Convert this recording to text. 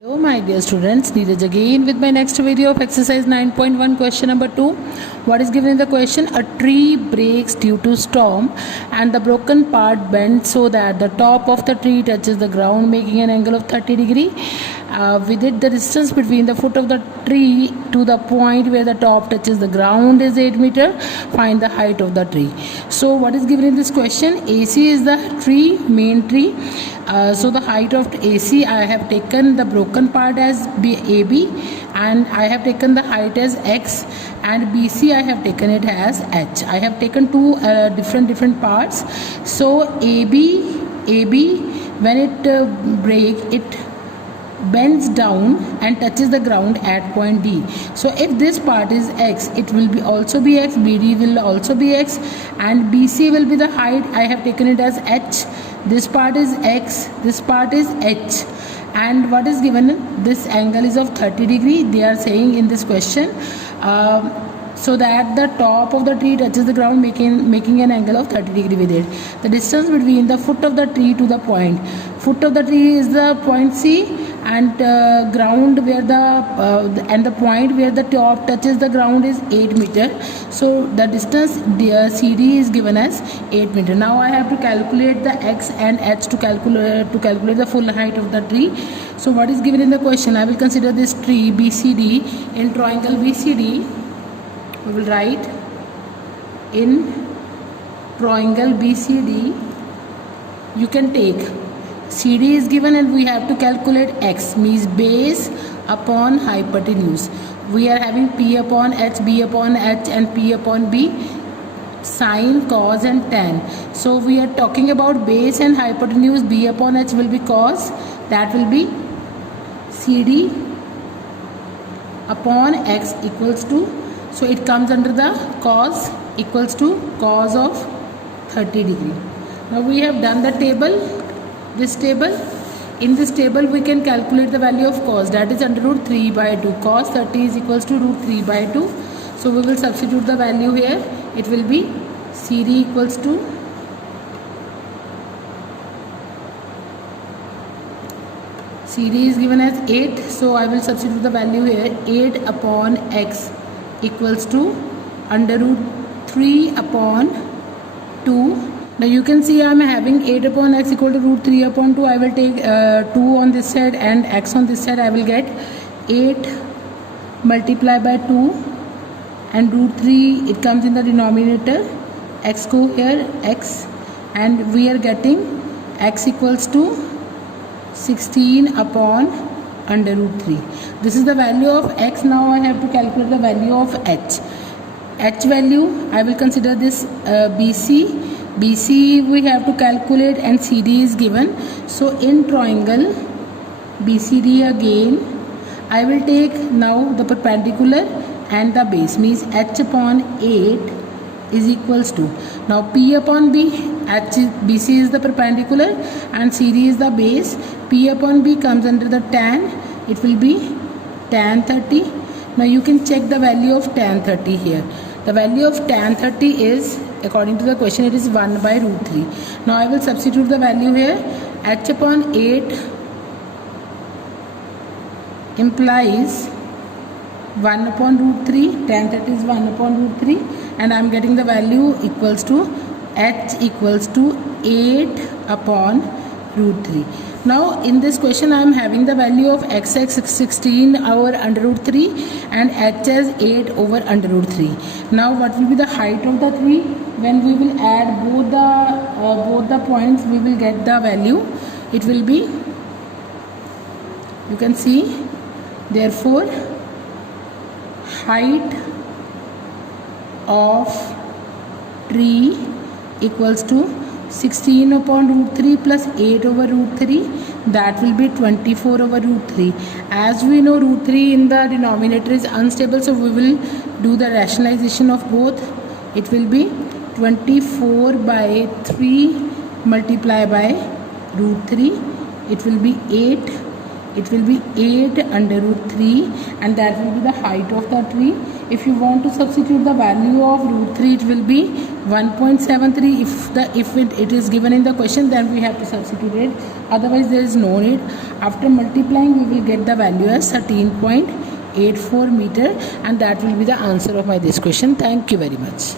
Hello my dear students, Neeraj again with my next video of exercise 9.1 question number 2. What is given in the question? A tree breaks due to storm and the broken part bends so that the top of the tree touches the ground making an angle of 30 degree. With it, the distance between the foot of the tree to the point where the top touches the ground is 8 meter. Find the height of the tree. So what is given in this question? AC is the tree, main tree. So the height of AC, I have taken the broken part as AB and I have taken the height as X, and BC I have taken it as H. I have taken two different parts. So AB when it breaks, it bends down and touches the ground at point D. So if this part is X, it will be also be X, BD will also be X, and BC will be the height. I have taken it as H. This part is X, this part is H, and what is given? This angle is of 30 degree. They are saying in this question, so that the top of the tree touches the ground making an angle of 30 degree with it. The distance between the foot of the tree to the point. Foot of the tree is the point C, and ground where the point where the top touches the ground is 8 meter. So the distance CD is given as 8 meter. Now I have to calculate the X and H to calculate the full height of the tree. So what is given in the question? I will consider this tree BCD. In triangle BCD, we will write in triangle BCD, you can take CD is given and we have to calculate X, means base upon hypotenuse. We are having P upon H, B upon H and P upon B, sine, cos and tan. So we are talking about base and hypotenuse. B upon H will be cos, that will be CD upon X equals to, so it comes under the cos equals to cos of 30 degree. Now we have done the table. This table, in this table we can calculate the value of cos, that is under root 3 by 2. Cos 30 is equals to root 3 by 2. So we will substitute the value here. It will be CD equals to CD is given as 8. So I will substitute the value here. 8 upon X equals to under root 3 upon 2. Now you can see I am having 8 upon X equal to root 3 upon 2. I will take 2 on this side and X on this side. I will get 8 multiplied by 2 and root 3, it comes in the denominator. X go here, X, and we are getting X equals to 16 upon under root 3. This is the value of X. Now I have to calculate the value of H. H value, I will consider this BC. BC we have to calculate and CD is given. So in triangle BCD again, I will take now the perpendicular and the base, means H upon 8 is equals to, now P upon B, BC is the perpendicular and CD is the base. P upon B comes under the tan, it will be tan 30. Now you can check the value of tan 30 here. The value of tan 30 is, according to the question, it is 1 by root 3. Now I will substitute the value here. H upon 8 implies 1 upon root 3. Tan 30 is 1 upon root 3, and I am getting the value equals to H equals to 8 upon root 3. Now in this question I am having the value of X 16 over under root 3 and H as 8 over under root 3. Now what will be the height of the tree? When we will add both the points, we will get the value. It will be, you can see, therefore height of tree equals to 16 upon root 3 plus 8 over root 3, that will be 24 over root 3. As we know, root 3 in the denominator is unstable, so we will do the rationalization of both. It will be 24 by 3 multiplied by root 3. It will be 8. It will be 8 under root 3, and that will be the height of the tree. If you want to substitute the value of root 3, it will be 1.73. If it is given in the question, then we have to substitute it. Otherwise, there is no need. After multiplying, we will get the value as 13.84 meter, and that will be the answer of my this question. Thank you very much.